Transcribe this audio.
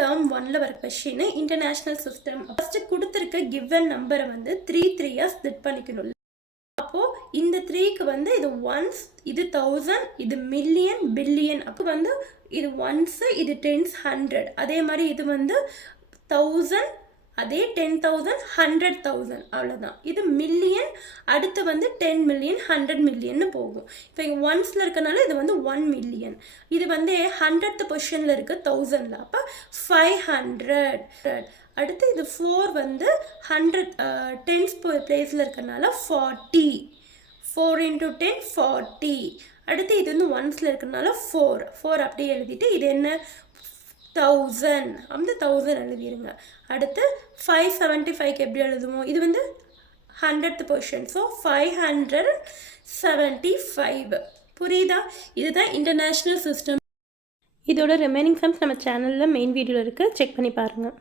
Term 1ல் வர question international system. First கொடுத்துருக்க கிவன் நம்பரை வந்து 3 3யாக ஸ்ப்ளிட் பண்ணிக்கணும். அப்போது இந்த 3க்கு வந்து இது ஒன்ஸ், இது 1000, இது மில்லியன், பில்லியன். அப்போ வந்து இது ஒன்ஸு, இது டென்ஸ், 100. அதே மாதிரி இது வந்து 1000, அதே 10,000, 100,000. அவ்வளோதான். இது மில்லியன், அடுத்து வந்து 10 மில்லியன், 100 மில்லியன்னு போகும். இப்போ இங்கே ஒன்ஸில் இருக்கனால இது வந்து 1 மில்லியன். இது வந்து 100th பொசிஷனில் இருக்குது 1000ல். அப்போ 500. அடுத்து இது 4 வந்து 100 10th பிளேஸில் இருக்கனால 40. 4 × 10 40. அடுத்து இது வந்து ஒன்ஸில் இருக்கனால 4 அப்படியே எழுதிட்டு இது என்ன 1000 அந்த 1000 எழுதிடுங்க. அடுத்து 575க்கு எப்படி எழுதுவோம்? இது வந்து 100th பொசிஷன். ஸோ 575. புரியுதா? இதுதான் இன்டர்நேஷ்னல் சிஸ்டம். இதோட ரிமைனிங் சம்ஸ் நம்ம சேனலில் மெயின் வீடியோவில் இருக்குது, செக் பண்ணி பாருங்கள்.